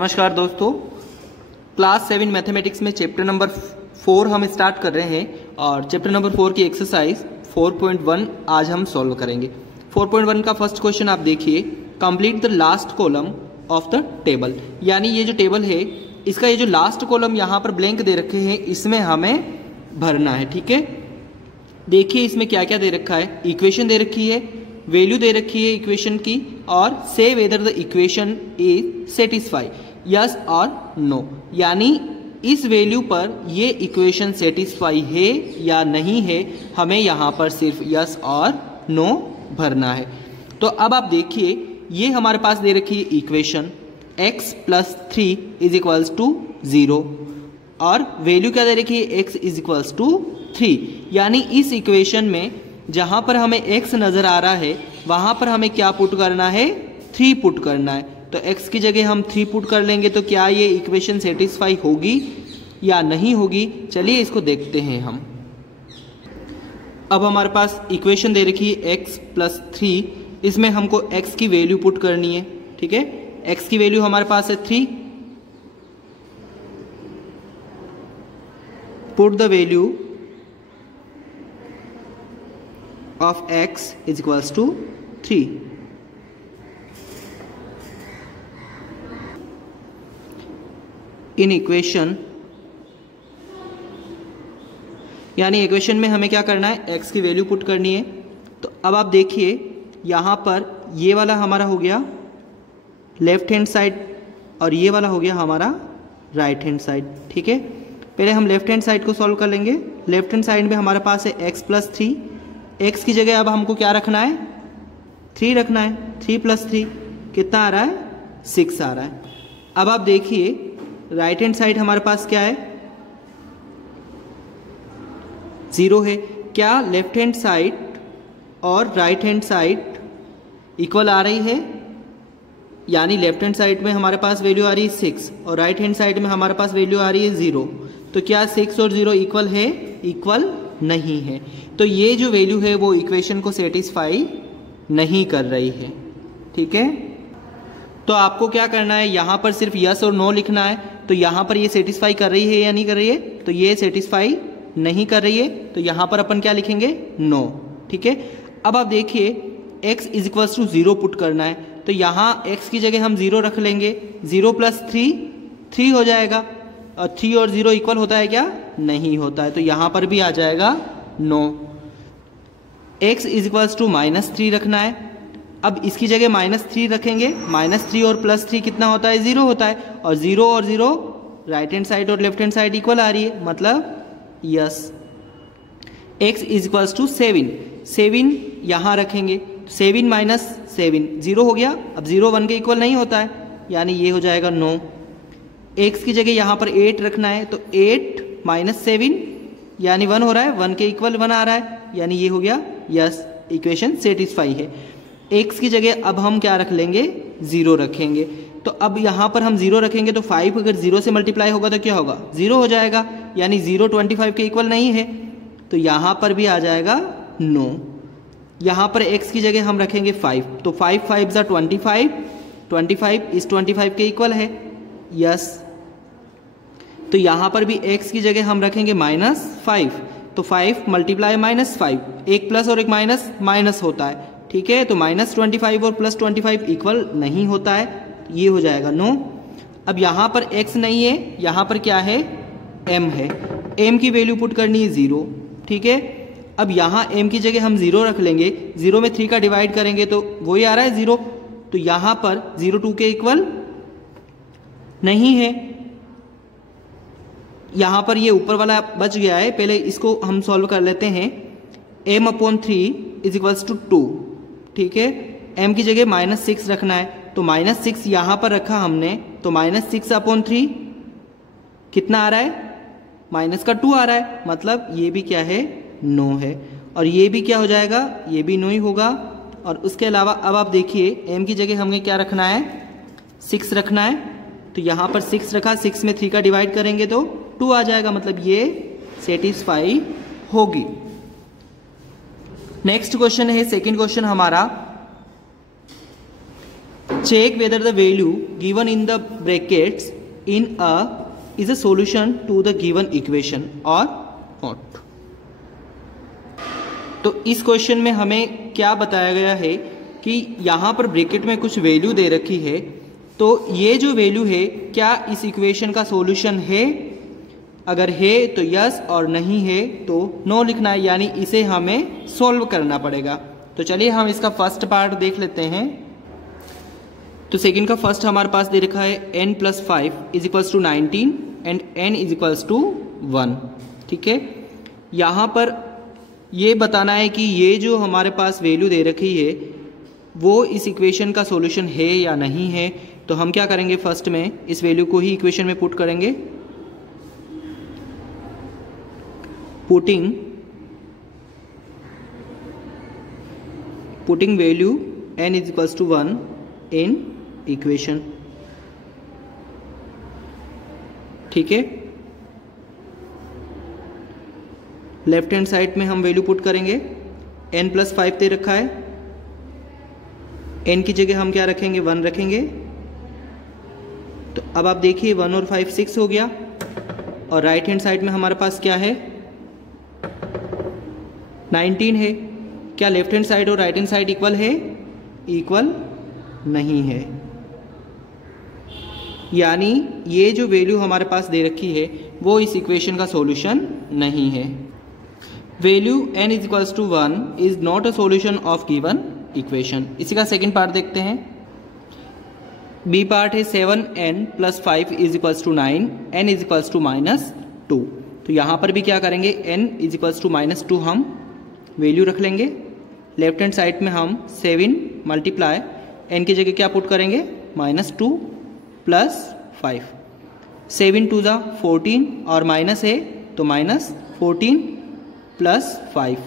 नमस्कार दोस्तों, class 7 mathematics में चैप्टर नंबर 4 हम स्टार्ट कर रहे हैं और चैप्टर नंबर 4 की एक्सरसाइज 4.1 आज हम सॉल्व करेंगे। 4.1 का फर्स्ट क्वेश्चन आप देखिए, complete the last column of the table. यानी ये जो टेबल है इसका ये जो लास्ट कॉलम यहाँ पर ब्लैंक दे रखे हैं इसमें हमें भरना है। ठीक है, देखिए इसमें क्या क्या दे रखा है। इक्वेशन दे रखी है, वैल्यू दे रखी है इक्वेशन की, और से whether the equation is satisfy, yes और नो। यानी इस वैल्यू पर ये इक्वेशन सेटिस्फाई है या नहीं है, हमें यहाँ पर सिर्फ यस और नो भरना है। तो अब आप देखिए ये हमारे पास दे रखी है इक्वेशन x + 3 = 0 और वैल्यू क्या दे रखी है x = 3। यानी इस इक्वेशन में जहां पर हमें x नजर आ रहा है वहां पर हमें क्या पुट करना है, 3 पुट करना है। तो x की जगह हम 3 पुट कर लेंगे तो क्या ये इक्वेशन सेटिस्फाई होगी या नहीं होगी, चलिए इसको देखते हैं हम। अब हमारे पास इक्वेशन दे रखी है x + 3, इसमें हमको x की वैल्यू पुट करनी है। ठीक है, x की वैल्यू हमारे पास है 3, put the value of x = 3। In equation, यानी इक्वेशन में हमें क्या करना है, x की वैल्यू पुट करनी है। तो अब आप देखिए यहां पर ये वाला हमारा हो गया लेफ्ट हैंड साइड और ये वाला हो गया हमारा राइट हैंड साइड। ठीक है, पहले हम लेफ्ट हैंड साइड को सॉल्व कर लेंगे। लेफ्ट हैंड साइड में हमारे पास है x + 3, x की जगह अब हमको क्या रखना है, 3 रखना है। 3 + 3 कितना आ रहा है, 6 आ रहा है। अब आप देखिए राइट हैंड साइड हमारे पास क्या है, 0 है। क्या लेफ्ट हैंड साइड और राइट हैंड साइड इक्वल आ रही है? यानी लेफ्ट हैंड साइड में हमारे पास वैल्यू आ रही है 6 और राइट हैंड साइड में हमारे पास वैल्यू आ रही है 0। तो क्या 6 और 0 इक्वल है? इक्वल नहीं है। तो ये जो वैल्यू है वो इक्वेशन को सेटिस्फाई नहीं कर रही है। ठीक है, तो आपको क्या करना है, यहां पर सिर्फ यस और नो लिखना है। तो यहां पर ये सेटिस्फाई कर रही है या नहीं कर रही है, तो ये सेटिस्फाई नहीं कर रही है, तो यहां पर अपन क्या लिखेंगे, नो। ठीक है, अब आप देखिए x = 0 पुट करना है। तो यहां x की जगह हम 0 रख लेंगे। 0 + 3 3 हो जाएगा, और 3 और 0 इक्वल होता है क्या, नहीं होता है। तो यहां पर भी आ जाएगा नो। x = -3 रखना है। अब इसकी जगह -3 रखेंगे। -3 और +3 कितना होता है, 0 होता है, और 0 और 0 राइट हैंड साइड और लेफ्ट हैंड साइड इक्वल आ रही है, मतलब यस। x = 7, 7 यहां रखेंगे। 7 - 7 0 हो गया। अब 0 1 के इक्वल नहीं होता है, यानी ये हो जाएगा नो। x की जगह यहां पर 8 रखना है। तो 8 - 7 यानी 1 हो रहा है, 1 के इक्वल 1 आ रहा है, यानी ये हो गया यस, इक्वेशन सेटिस्फाई है। x की जगह अब हम क्या रख लेंगे, 0 रखेंगे। तो अब यहां पर हम 0 रखेंगे तो 5 अगर 0 से मल्टीप्लाई होगा तो क्या होगा, 0 हो जाएगा, यानी 0 25 के इक्वल नहीं है, तो यहां पर भी आ जाएगा नो। यहां पर x की जगह हम रखेंगे 5, तो 5 5 = 25, 25 इस 25 के इक्वल है, यस। तो यहां पर भी x की जगह हम रखेंगे -5, तो 5 × -5, एक प्लस और एक माइनस माइनस होता है। ठीक है, तो -25 और +25 इक्वल नहीं होता है, ये हो जाएगा नो। अब यहां पर x नहीं है, यहां पर क्या है, m है। m की वैल्यू पुट करनी है 0। ठीक है, अब यहां m की जगह हम 0 रख लेंगे। 0 में 3 का डिवाइड करेंगे तो वही आ रहा है 0। तो यहां पर 0 2 के इक्वल नहीं है, यहां पर ये ऊपर वाला बच गया है। पहले इसको हम सॉल्व कर लेते हैं। m/3 = 2। ठीक है, m की जगह -6 रखना है। तो -6 यहां पर रखा हमने, तो -6/3 कितना आ रहा है, -2 आ रहा है, मतलब ये भी क्या है, नो है। और ये भी क्या हो जाएगा, ये भी नो ही होगा। और उसके अलावा अब आप देखिए m की जगह हमें क्या रखना है, 6 रखना है। तो यहां पर 6 रखा, 6 में 3 का डिवाइड करेंगे तो 2 आ जाएगा, मतलब ये सेटिस्फाई होगी। नेक्स्ट क्वेश्चन है, सेकंड क्वेश्चन हमारा, check whether the value given in the brackets in a is a solution to the given equation or not। तो इस क्वेश्चन में हमें क्या बताया गया है कि यहाँ पर ब्रैकेट में कुछ वैल्यू दे रखी है, तो ये जो वैल्यू है क्या इस इक्वेशन का सॉल्यूशन है, अगर है तो यस और नहीं है तो नो लिखना है, यानी इसे हमें सॉल्व करना पड़ेगा। तो चलिए हम इसका फर्स्ट पार्ट देख लेते हैं। तो सेकंड का फर्स्ट हमारे पास दे रखा है n + 5 = 19 एंड n = 1। ठीक है, यहाँ पर ये बताना है कि ये जो हमारे पास वैल्यू दे रखी है वो इस इक्वेशन का सॉल्यूशन है या नहीं है। तो हम क्या करेंगे, फर्स्ट में इस वैल्यू को ही इक्वेशन में पुट करेंगे। Putting value n = 1 in equation. ठीक है, लेफ्ट हैंड साइड में हम वैल्यू पुट करेंगे। n + 5 दे रखा है, n की जगह हम क्या रखेंगे, 1 रखेंगे। तो अब आप देखिए 1 और 5 6 हो गया, और राइट हैंड साइड में हमारे पास क्या है, 19 है। क्या लेफ्ट हैंड साइड और राइट हैंड साइड इक्वल है, इक्वल नहीं है, यानी ये जो वैल्यू हमारे पास दे रखी है वो इस इक्वेशन का सॉल्यूशन नहीं है। Value n = 1 is not a solution of given equation. इसी का सेकंड पार्ट देखते हैं। बी पार्ट है 7n + 5 = 9, n = -2। तो यहाँ पर भी क्या करेंगे, n = -2 हम वैल्यू रख लेंगे। लेफ्ट हैंड साइड में हम 7 × n की जगह क्या पुट करेंगे, -2 + 5। 7 × 2 = 14 और माइनस है तो -14 + 5।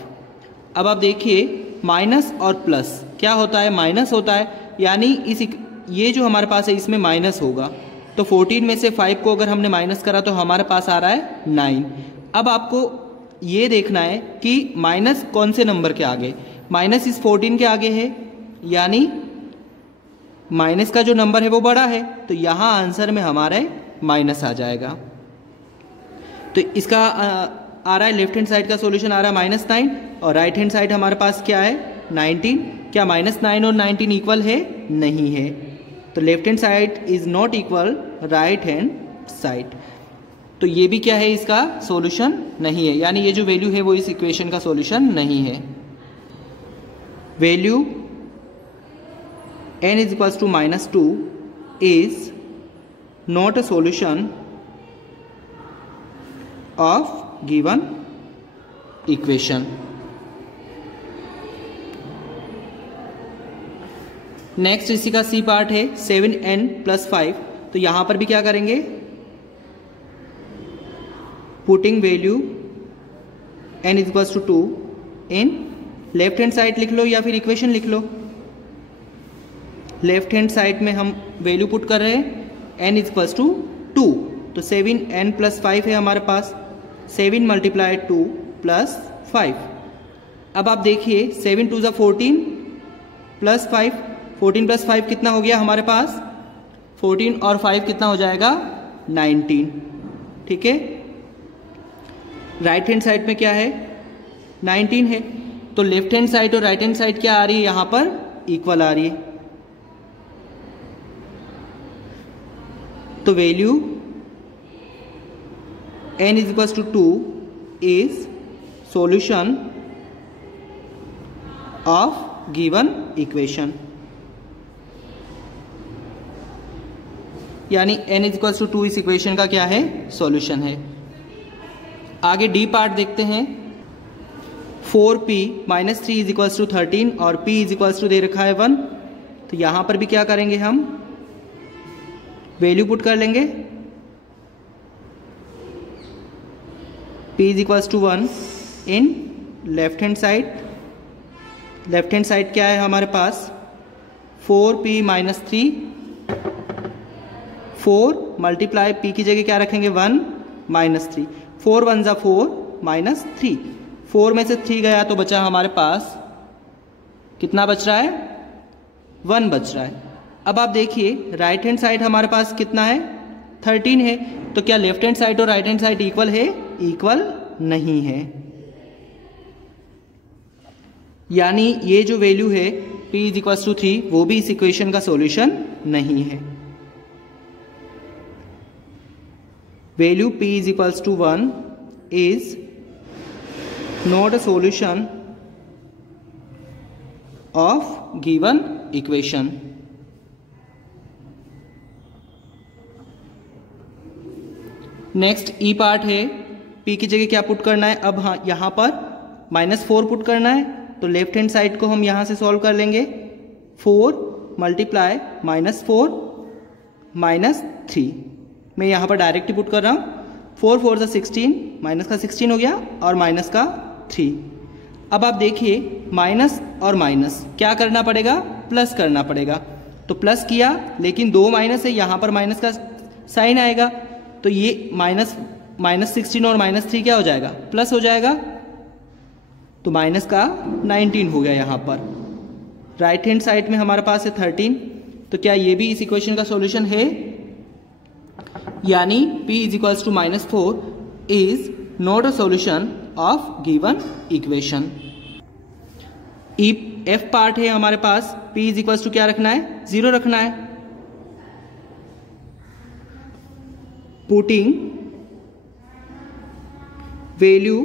अब आप देखिए माइनस और प्लस क्या होता है, माइनस होता है, यानी ये जो हमारे पास है इसमें माइनस होगा। तो 14 में से 5 को अगर हमने माइनस करा तो हमारे पास आ रहा है 9। अब आपको ये देखना है कि माइनस कौन से नंबर के आगे, माइनस इस 14 के आगे है, यानी माइनस का जो नंबर है वो बड़ा है, तो यहाँ आंसर में हमारा माइनस आ जाएगा। तो इसका आ रहा है लेफ्ट हैंड साइड का सॉल्यूशन आ रहा है -9, और राइट हैंड साइड हमारे पास क्या है, 19। क्या -9 और 19 इक्वल है, नहीं है। तो left hand side is not equal right hand side. तो ये भी क्या है, इसका सॉल्यूशन नहीं है, यानी ये जो वैल्यू है वो इस इक्वेशन का सॉल्यूशन नहीं है। Value n = -2 is not a solution of given equation. Next इसी का सी पार्ट है 7n + 5। तो यहां पर भी क्या करेंगे, putting value n = 2 in left hand side लिख लो या फिर इक्वेशन लिख लो। लेफ्ट हैंड साइड में हम वैल्यू पुट कर रहे हैं n = 2। तो 7n + 5 है हमारे पास, 7 × 2 + 5। अब आप देखिए 7 × 2 = 14 + 5, 14 + 5 कितना हो गया हमारे पास, 14 और 5 कितना हो जाएगा, 19। ठीक है, राइट हैंड साइड में क्या है, 19 है। तो लेफ्ट हैंड साइड और राइट हैंड साइड क्या आ रही है, यहां पर इक्वल आ रही है। तो value n = 2 is solution of given equation, यानी n = 2 इस इक्वेशन का क्या है, सॉल्यूशन है। आगे डी पार्ट देखते हैं। 4p - 3 = 13 और p = दे रखा है 1। तो यहां पर भी क्या करेंगे, हम वैल्यू पुट कर लेंगे। p = 1 in left hand side. Left hand side क्या है हमारे पास, 4p - 3, 4 × p की जगह क्या रखेंगे, 1 - 3। 4 × 1 = 4 - 3। 4 में से 3 गया तो बचा हमारे पास, कितना बच रहा है, 1 बच रहा है। अब आप देखिए राइट हैंड साइड हमारे पास कितना है, 13 है। तो क्या लेफ्ट हैंड साइड और राइट हैंड साइड इक्वल है? इक्वल नहीं है। यानी ये जो वैल्यू है p = 3 वो भी इस इक्वेशन का सॉल्यूशन नहीं है। Value p = 1 is not a solution of given equation. Next E part है, p की जगह क्या पुट करना है? अब हाँ यहां पर -4 पुट करना है, तो लेफ्ट हैंड साइड को हम यहां से सॉल्व कर लेंगे। 4 × -4 -3 मैं यहां पर डायरेक्ट ही पुट कर रहा हूं। 4 4 = 16, माइनस का 16 हो गया और माइनस का 3। अब आप देखिए माइनस और माइनस क्या करना पड़ेगा? प्लस करना पड़ेगा। तो प्लस किया, लेकिन 2 माइनस है, यहां पर माइनस का साइन आएगा, तो ये -16 और -3 क्या हो जाएगा? प्लस हो जाएगा। तो माइनस का 19 हो गया यहां पर। राइट हैंड साइड में हमारे पास है 13, तो क्या ये भी इस इक्वेशन का सॉल्यूशन है? यानी p = -4 is not a solution of given equation. F part है हमारे पास, p = क्या रखना है? 0 रखना है। Putting value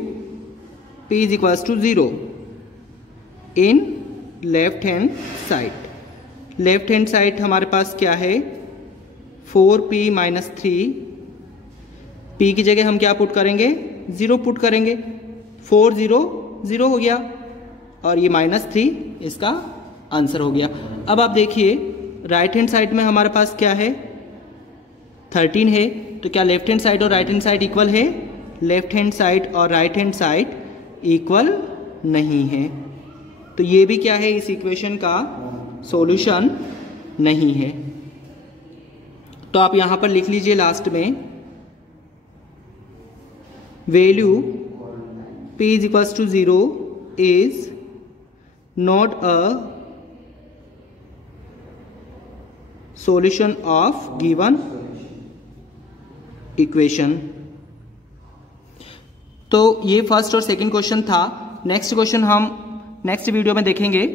p = 0 in left hand side. Left hand side हमारे पास क्या है? 4p - 3। p की जगह हम क्या पुट करेंगे? 0 पुट करेंगे। 4 0 0 हो गया और ये -3 इसका आंसर हो गया। अब आप देखिए राइट हैंड साइड में हमारे पास क्या है? 13 है। तो क्या लेफ्ट हैंड साइड और राइट हैंड साइड इक्वल है? लेफ्ट हैंड साइड और राइट हैंड साइड इक्वल नहीं है। तो ये भी क्या है? इस इक्वेशन का सॉल्यूशन नहीं है। तो आप यहां पर लिख लीजिए लास्ट में, value p = 0 is not a solution of given equation. तो ये फर्स्ट और सेकंड क्वेश्चन था। नेक्स्ट क्वेश्चन हम नेक्स्ट वीडियो में देखेंगे।